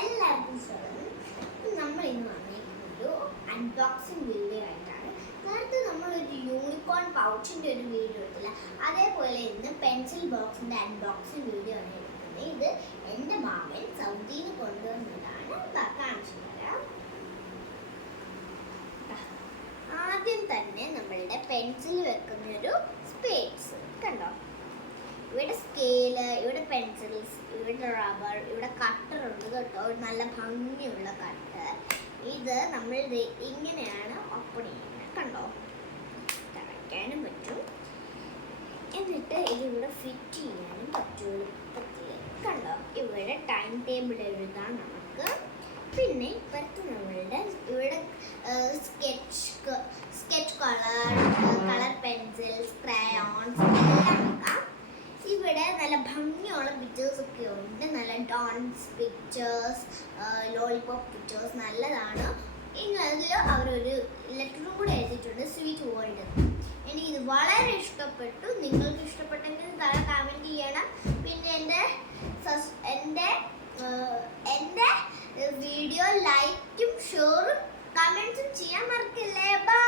എല്ലാവർക്കും സ്വാഗതം. നമ്മൾ ഇന്ന് വന്നിരിക്കുന്നത് ഒരു അൺബോക്സിംഗ് വീഡിയോ ആയിട്ടാണ്. നേരത്തെ നമ്മളൊരു യൂണിക്കോൺ പൗച്ചിൻ്റെ ഒരു വീഡിയോ എടുത്തില്ല, അതേപോലെ ഇന്ന് പെൻസിൽ ബോക്സിൻ്റെ അൺബോക്സിംഗ് വീഡിയോ ആണ് എടുക്കുന്നത്. ഇത് എൻ്റെ മാമൻ സൗദിയിൽ നിന്ന് കൊണ്ടുവന്നതാണ്. കാണിച്ചു തരാം. ആദ്യം തന്നെ നമ്മളുടെ പെൻസിൽ വെക്കുന്നൊരു സ്പേസ് കണ്ടോ. ഇവിടെ സ്കെയില്, ഇവിടെ പെൻസിൽസ്, ഇവിടെ റബ്ബർ, ഇവിടെ കട്ടർ ഉണ്ട് കേട്ടോ, നല്ല ഭംഗിയുള്ള കട്ടർ. ഇത് നമ്മൾ ഇങ്ങനെയാണ് ഓപ്പൺ ചെയ്യുന്നത് കണ്ടോ, തറയ്ക്കാനും പറ്റും. എന്നിട്ട് ഇതിവിടെ ഫിറ്റ് ചെയ്യാനും പറ്റും കണ്ടോ. ഇവിടെ ടൈം ടേബിൾ എഴുതാൻ നമുക്ക്. പിന്നെ ഇപ്പുറത്ത് നമ്മളുടെ ഇവിടെ സ്കെച്ച് കളർ പെൻസിൽസ്, ക്രയോൺസ് എല്ലാം വെക്കാം. ഇവിടെ നല്ല ഭംഗിയുള്ള പിക്ചേഴ്സ് ഒക്കെ ഉണ്ട്. നല്ല ഡാൻസ് പിക്ചേഴ്സ്, ലോളിപോപ്പ് പിക്ചേഴ്സ് നല്ലതാണ്. ഇതിൽ അവരൊരു ലെറ്ററും കൂടെ എഴുതിയിട്ടുണ്ട്, സ്വീറ്റ് വേൾഡ്. എനിക്കിത് വളരെ ഇഷ്ടപ്പെട്ടു. നിങ്ങൾക്ക് ഇഷ്ടപ്പെട്ടെങ്കിൽ താഴെ കമൻറ്റ് ചെയ്യണം. പിന്നെ എൻ്റെ വീഡിയോ ലൈക്കും ഷെയറും കമൻറ്റും ചെയ്യാൻ മറക്കില്ലേ. ബൈ.